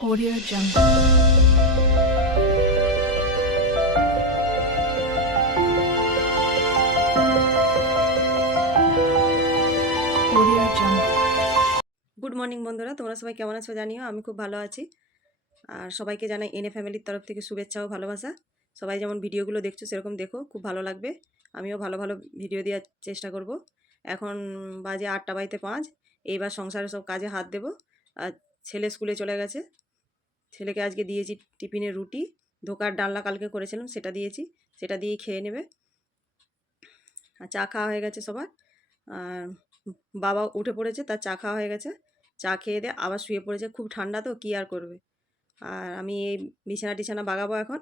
Audio Jungle. Good morning বন্ধুরা। তোমরা সবাই কেমন আছো জানিও? আমি খুব ভালো আছি। আর সবাইকে জানাই এনএ ফ্যামিলির তরফ থেকে শুভেচ্ছা ও ভালোবাসা। সবাই যেমন ভিডিওগুলো দেখছ, সেরকম দেখো। খুব ভালো লাগবে। আমিও ভালো ভালো ভিডিও দেওয়ার চেষ্টা করব। এখন বাজে আটটা বাজতে পাঁচ। এইবার সংসারে সব কাজে হাত দেবো। আর ছেলে স্কুলে চলে গেছে। ছেলেকে আজকে দিয়েছি টিফিনে রুটি। ধোকার ডালনা কালকে করেছিলাম, সেটা দিয়েছি, সেটা দিয়েই খেয়ে নেবে। আর চা খাওয়া হয়ে গেছে সবার। আর বাবা উঠে পড়েছে, তার চা খাওয়া হয়ে গেছে। চা খেয়ে দিয়ে আবার শুয়ে পড়েছে, খুব ঠান্ডা তো, কী আর করবে? আর আমি এই বিছানা টিছানা বাগাবো এখন।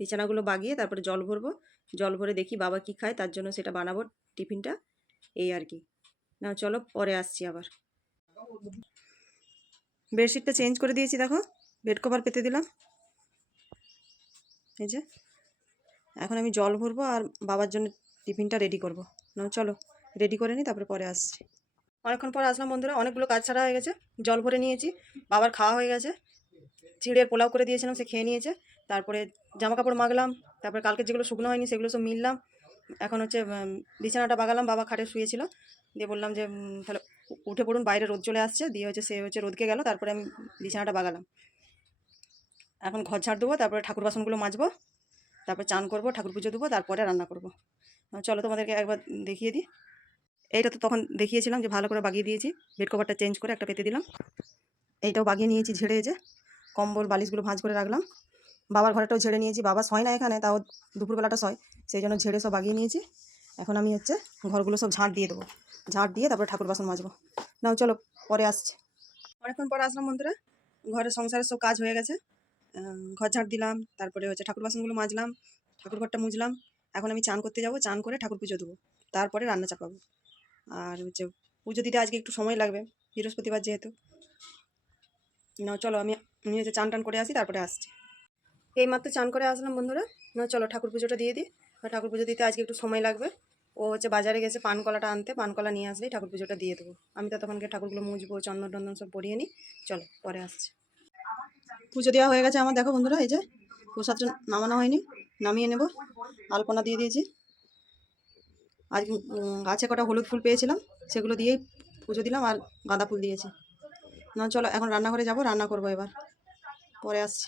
বিছানাগুলো বাগিয়ে তারপরে জল ভরবো। জল ভরে দেখি বাবা কি খায়, তার জন্য সেটা বানাবো টিফিনটা। এই আর কি। না চলো, পরে আসছি আবার। বেডশিটটা চেঞ্জ করে দিয়েছি, দেখো। বেড কভার পেতে দিলাম। এই যে, এখন আমি জল ভরবো আর বাবার জন্য টিফিনটা রেডি করব। না চলো রেডি করে নিই, তারপরে পরে আসছি। অনেকক্ষণ পর আসলাম বন্ধুরা, অনেকগুলো কাজ ছাড়া হয়ে গেছে। জল ভরে নিয়েছি, বাবার খাওয়া হয়ে গেছে। চিড়ের পোলাও করে দিয়েছিলাম, সে খেয়ে নিয়েছে। তারপরে জামা কাপড় মাগলাম তারপরে কালকে যেগুলো শুকনো হয়নি সেগুলো সব মিললাম। এখন হচ্ছে বিছানাটা বাগালাম, বাবা খাটে শুয়েছিল। দিয়ে বললাম যে তাহলে উঠে পড়ুন, বাইরে রোদ চলে আসছে। দিয়ে হচ্ছে সে হচ্ছে রোদকে গেল, তারপরে আমি বিছানাটা বাগালাম। এখন ঘর ঝাড় দেবো, তারপরে ঠাকুর বাসনগুলো মাজবো, তারপরে চান করব, ঠাকুর পুজো দেবো, তারপরে রান্না করব। চলো তোমাদেরকে একবার দেখিয়ে দিই। এইটা তো তখন দেখিয়েছিলাম যে ভালো করে বাগিয়ে দিয়েছি বেড কভারটা চেঞ্জ করে একটা পেতে দিলাম। এইটাও বাগিয়ে নিয়েছি ঝেড়ে যে, কম্বল, বালিশগুলো ভাঁজ করে রাখলাম। বাবার ঘরেটাও ঝেড়ে নিয়েছি, বাবা সয় না এখানে, তাও দুপুরবেলাটা সয় সেই জন্য ঝেড়ে সব বাগিয়ে নিয়েছি। এখন আমি হচ্ছে ঘরগুলো সব ঝাঁট দিয়ে দেবো। ঝাঁট দিয়ে তারপরে ঠাকুর বাসন মাজবো। নাও চলো, পরে আসছে। অনেকক্ষণ পরে আসলাম বন্ধুরা ঘরের সংসারের সব কাজ হয়ে গেছে। ঘর ঝাঁট দিলাম, তারপরে হচ্ছে ঠাকুর বাসনগুলো মাজলাম, ঠাকুর ঘরটা মুজলাম, এখন আমি চান করতে যাব, চান করে ঠাকুর পুজো দেবো, তারপরে রান্না চাপাবো। আর হচ্ছে পুজো দিতে আজকে একটু সময় লাগবে, বৃহস্পতিবার যেহেতু। না চলো আমি আমি হচ্ছে চান টান করে আসি, তারপরে আসছি। এই মাত্র চান করে আসলাম বন্ধুরা না চলো ঠাকুর পুজোটা দিয়ে দিই। ঠাকুর পুজো দিতে আজকে একটু সময় লাগবে। ও হচ্ছে বাজারে গেছে পানকলাটা আনতে পানকলা নিয়ে আসলেই ঠাকুর পুজোটা দিয়ে দেবো। আমি তো তখনকে ঠাকুরগুলো মুজবো, চন্দন টন্দন সব পরিয়ে নিই, চলো পরে আসছি। পুজো দেওয়া হয়ে গেছে আমার। দেখো বন্ধুরা, এই যে প্রসাদটা নামানো হয়নি, নামিয়ে নেব। আলপনা দিয়ে দিয়েছি। আজ গাছে কটা হলুদ ফুল পেয়েছিলাম, সেগুলো দিয়েই পুজো দিলাম আর গাঁদা ফুল দিয়েছি। না, চলো, এখন রান্নাঘরে যাব, রান্না করব এবার। পরে আসছি।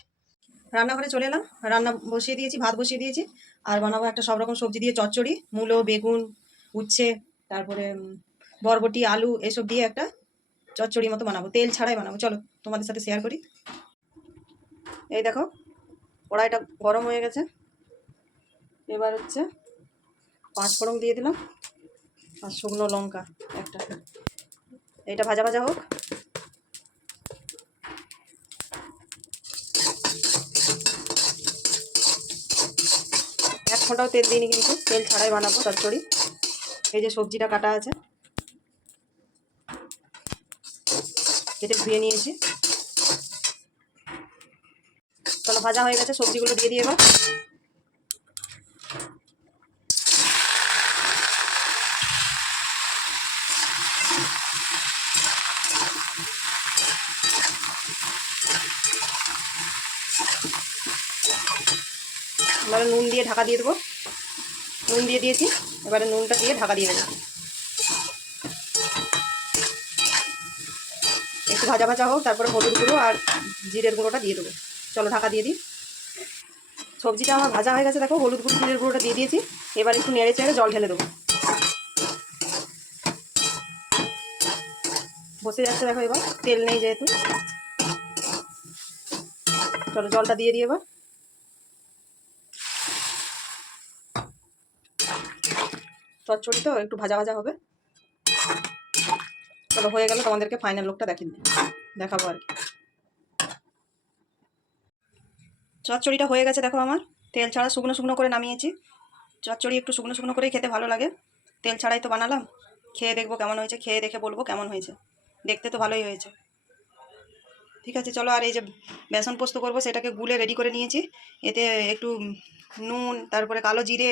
রান্নাঘরে চলে এলাম, রান্না বসিয়ে দিয়েছি, ভাত বসিয়ে দিয়েছি, আর বানাবো একটা সব রকম সবজি দিয়ে চচ্চড়ি, মূলো, বেগুন, উচ্ছে, তারপরে বরবটি, আলু, এসব দিয়ে একটা চচ্চড়ি মতো বানাবো। তেল ছাড়াই বানাবো। চলো, তোমাদের সাথে শেয়ার করি। এই দেখো, কড়াইটা গরম হয়ে গেছে। এবার হচ্ছে পাঁচ ফোড়ন দিয়ে দিলাম, আর শুকনো লঙ্কা একটা। এইটা ভাজা ভাজা হোক। এক ফোঁটাও তেল দিইনি কিন্তু, তেল ছাড়াই বানাবো চচ্চড়ি। এই যে সবজিটা কাটা আছে কেটে ধুয়ে নিয়েছি। চলো, ভাজা হয়ে গেছে, সবজিগুলো দিয়ে দিয়ে এবার। এবারে নুন দিয়ে ঢাকা দিয়ে দেবো। নুন দিয়ে দিয়েছি, এবারে নুনটা দিয়ে ঢাকা দিয়ে দেবো। একটু ভাজা ভাজা হোক, তারপরে হলুদ গুঁড়ো আর জিরের গুঁড়োটা দিয়ে দেবো। চলো ঢাকা দিয়ে দিই। সবজিটা আমার ভাজা হয়ে গেছে, দেখো, হলুদ গুঁড়ো, জিরের গুঁড়োটা দিয়ে দিয়েছি। এবার একটু নেড়ে চেড়ে জল ঢেলে দেবো। বসে যাচ্ছে দেখো এবার, তেল নেই যেহেতু। চলো জলটা দিয়ে দিই এবার। চচ্চড়ি তো একটু ভাজা ভাজা হবে। চলো হয়ে গেলে, তোমাদেরকে ফাইনাল লুকটা দিই। দেখাবো আর কি। চচ্চড়িটা হয়ে গেছে, দেখো আমার। তেল ছাড়া শুকনো শুকনো করে নামিয়েছি। চচ্চড়ি একটু শুকনো শুকনো করেই খেতে ভালো লাগে। তেল ছাড়াই তো বানালাম। খেয়ে দেখব কেমন হয়েছে, খেয়ে দেখে বলব কেমন হয়েছে। দেখতে তো ভালোই হয়েছে। ঠিক আছে, চলো আর এই যে বেসন পোস্ত করব, সেটাকে গুলে রেডি করে নিয়েছি। এতে একটু নুন, তারপরে কালো জিরে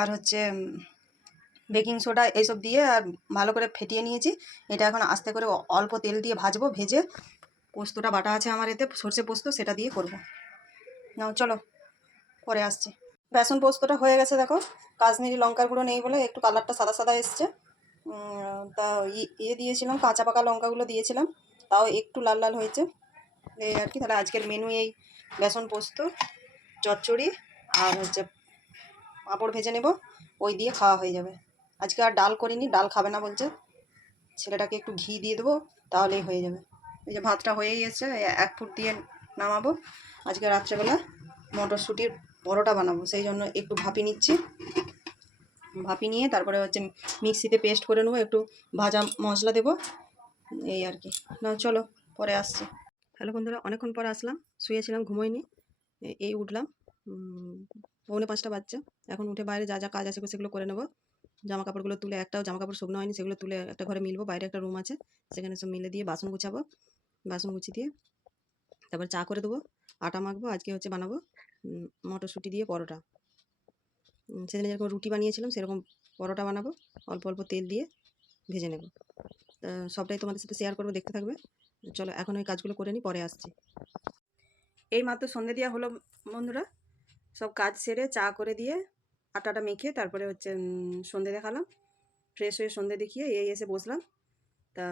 আর হচ্ছে বেকিং সোডা এইসব দিয়ে আর ভালো করে ফেটিয়ে নিয়েছি। এটা এখন আস্তে করে অল্প তেল দিয়ে ভাজবো, ভেজে পোস্তটা বাটা আছে আমার এতে, সর্ষে পোস্ত, সেটা দিয়ে করব। নাও, চলো। পরে আসছি। বেসন পোস্তটা হয়ে গেছে, দেখো। কাশ্মীরি লঙ্কার গুঁড়ো নেই বলে একটু কালারটা সাদা সাদা এসছে। তা ইয়ে দিয়েছিলাম, কাঁচা পাকা লঙ্কাগুলো দিয়েছিলাম। তাও একটু লাল লাল হয়েছে। এই আর কি, তাহলে আজকের মেনু এই বেসন পোস্ত, চচ্চড়ি আর হচ্ছে পাঁপড় ভেজে নেব। ওই দিয়ে খাওয়া হয়ে যাবে। আজকে আর ডাল করিনি, ডাল খাবে না বলছে। ছেলেটাকে একটু ঘি দিয়ে দেবো, তাহলেই হয়ে যাবে। এই যে ভাতটা হয়েই এসছে এক ফুট দিয়ে নামাবো। আজকে রাত্রেবেলা মটরশুঁটির পরোটা বানাবো, সেই জন্য একটু ভাপি নিচ্ছি। ভাপি নিয়ে তারপরে হচ্ছে মিক্সিতে পেস্ট করে নেব, একটু ভাজা মশলা দেবো, এই আর কি। না, চলো, পরে আসছি। হ্যালো বন্ধুরা, অনেকক্ষণ পরে আসলাম, শুয়েছিলাম, ঘুমোইনি এই উঠলাম পৌনে পাঁচটা বাচ্চা এখন উঠে বাইরে যা যা কাজ আছে সেগুলো করে নেব। জামা কাপড়গুলো তুলে একটাও জামা কাপড় শুকনো হয়নি, সেগুলো তুলে একটা ঘরে মিলবো, বাইরে একটা রুম আছে, সেখানে সব মিলে দিয়ে বাসন গুছাবো, বাসন গুছিয়ে দিয়ে তারপর চা করে দেবো আটা মাখবো, আজকে হচ্ছে বানাবো মটরশুঁটি দিয়ে পরোটা। সেদিন যেরকম রুটি বানিয়েছিলাম, সেরকম পরোটা বানাবো, অল্প অল্প তেল দিয়ে ভেজে নেব। সবটাই তোমাদের সাথে শেয়ার করব, দেখতে থাকবে। চলো, এখন ওই কাজগুলো করে নিই পরে আসছি। এই মাত্র সন্ধে দেওয়া হলো, বন্ধুরা। সব কাজ সেরে চা করে দিয়ে আটাটা মেখে তারপরে হচ্ছে সন্ধে দেখালাম। ফ্রেশ হয়ে সন্ধে দেখিয়ে এই এসে বসলাম। তা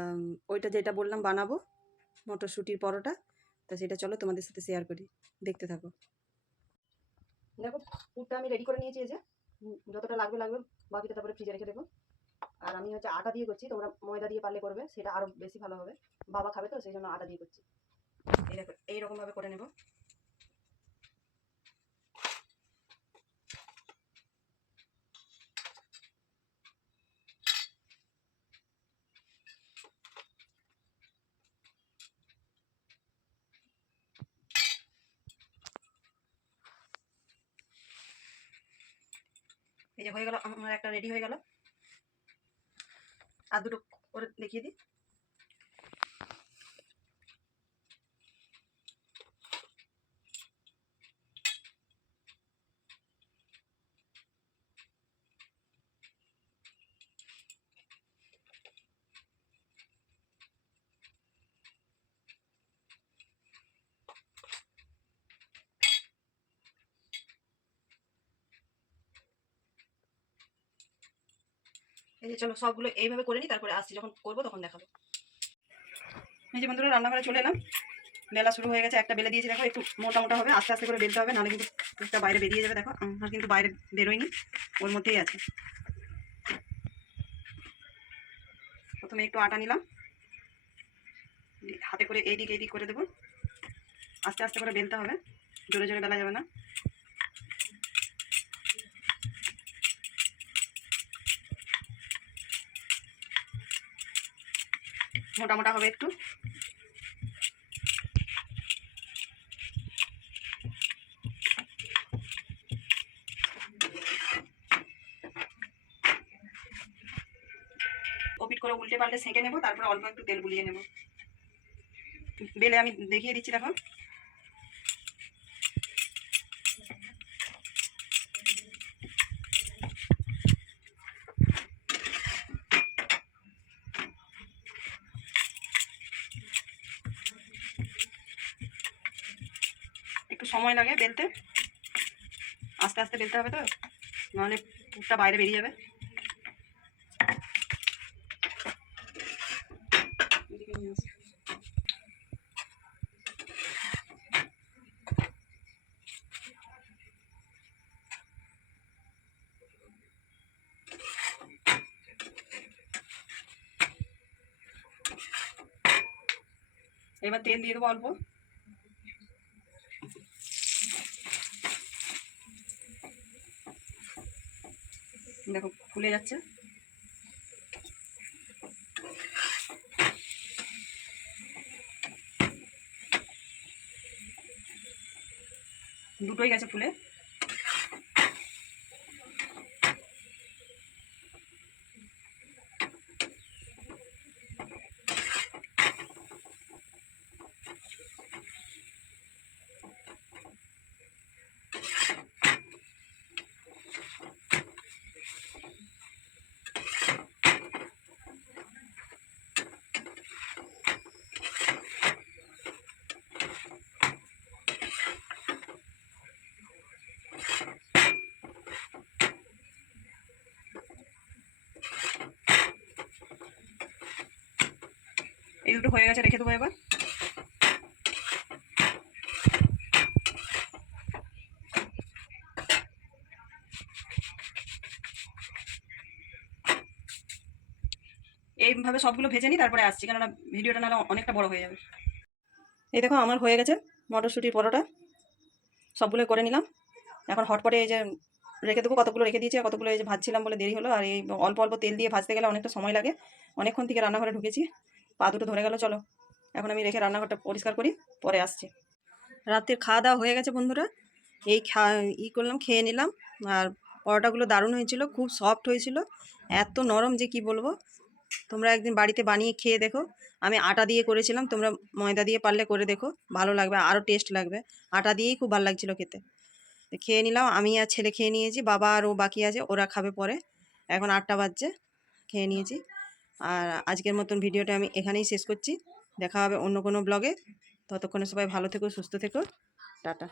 ওইটা যেটা বললাম, বানাবো মটরশুঁটির পরোটা। তা সেটা চলো তোমাদের সাথে শেয়ার করি। দেখতে থাকো। দেখো, পুরটা আমি রেডি করে নিয়েছি যে। যতটা লাগবে লাগবে। বাকিটা তারপরে ফ্রিজে রেখে দেবো। আর আমি হচ্ছে আটা দিয়ে করছি, তোমরা ময়দা দিয়ে পারলে করবে, সেটা আরও বেশি ভালো হবে। বাবা খাবে তো, সেই জন্য আটা দিয়ে করছি। এই দেখো, এইরকমভাবে করে নেব। এই যে হয়ে গেল আমার একটা রেডি হয়ে গেল। আর দুটো করে দেখিয়ে দিই। এই যে চলো সবগুলো এইভাবে করে নিই তারপরে আসছি, যখন করব তখন দেখাবো। এই যে বন্ধুরা, রান্নাঘরে চলে এলাম। বেলা শুরু হয়ে গেছে, একটা বেলে দিয়েছি, দেখো, একটু মোটা মোটা হবে, আস্তে আস্তে করে বেলতে হবে, নাহলে কিন্তু একটা বাইরে বেরিয়ে যাবে, দেখো, আমার কিন্তু বাইরে বেরোয়নি, ওর মধ্যেই আছে। প্রথমে একটু আটা নিলাম, হাতে করে এইদিক এইদিক করে দেবো। আস্তে আস্তে করে বেলতে হবে, জোরে জোরে বেলা যাবে না। মোটা মোটা হবে একটু। ওপিট করে উল্টে পাল্টে সেঁকে নেব, তারপরে অল্প একটু তেল বুলিয়ে নেব। বেলে আমি দেখিয়ে দিচ্ছি, দেখো একটু সময় লাগে বেলতে আস্তে আস্তে বেলতে হবে তো, নাহলে পুরটা বাইরে বেরিয়ে যাবে। এবার তেল দিয়ে দেবো অল্প দেখো ফুলে যাচ্ছে। দুটোই গেছে ফুলে। দুটো হয়ে গেছে, রেখে দেবো এবার। এইভাবে সবগুলো ভেজে নিই, তারপরে আসছি। কেননা ভিডিওটা নাহলে অনেকটা বড় হয়ে যাবে। এই দেখো, আমার হয়ে গেছে মটরশুঁটির পরোটা। সবগুলো করে নিলাম। এখন হটপটে এই যে রেখে দেবো, কতগুলো রেখে দিয়েছি কতগুলো এই যে ভাজছিলাম বলে দেরি হলো। আর এই অল্প অল্প তেল দিয়ে ভাজতে গেলে অনেকটা সময় লাগে। অনেকক্ষণ থেকে রান্নাঘরে ঢুকেছি। পা দুটো ধরে গেল, চলো। এখন আমি রেখে রান্নাঘরটা পরিষ্কার করি, পরে আসছি। রাতের খাওয়া দাওয়া হয়ে গেছে বন্ধুরা। এই খা, ই করলাম, খেয়ে নিলাম। আর পরোটাগুলো দারুণ হয়েছিল, খুব সফট হয়েছিল। এত নরম যে কি বলব? তোমরা একদিন বাড়িতে বানিয়ে খেয়ে দেখো। আমি আটা দিয়ে করেছিলাম, তোমরা ময়দা দিয়ে পারলে করে দেখো। ভালো লাগবে, আরও টেস্ট লাগবে। আটা দিয়েই খুব ভালো লাগছিল খেতে। খেয়ে নিলাম, আমি আর ছেলে খেয়ে নিয়েছি, বাবা আর ও বাকি আছে, ওরা খাবে পরে। এখন আটটা বাজছে, খেয়ে নিয়েছি। আর আজকের মতন ভিডিওটা আমি এখানেই শেষ করছি। দেখা হবে অন্য কোনো ব্লগে ততক্ষণে সবাই ভালো থেকো, সুস্থ থেকো। টাটা।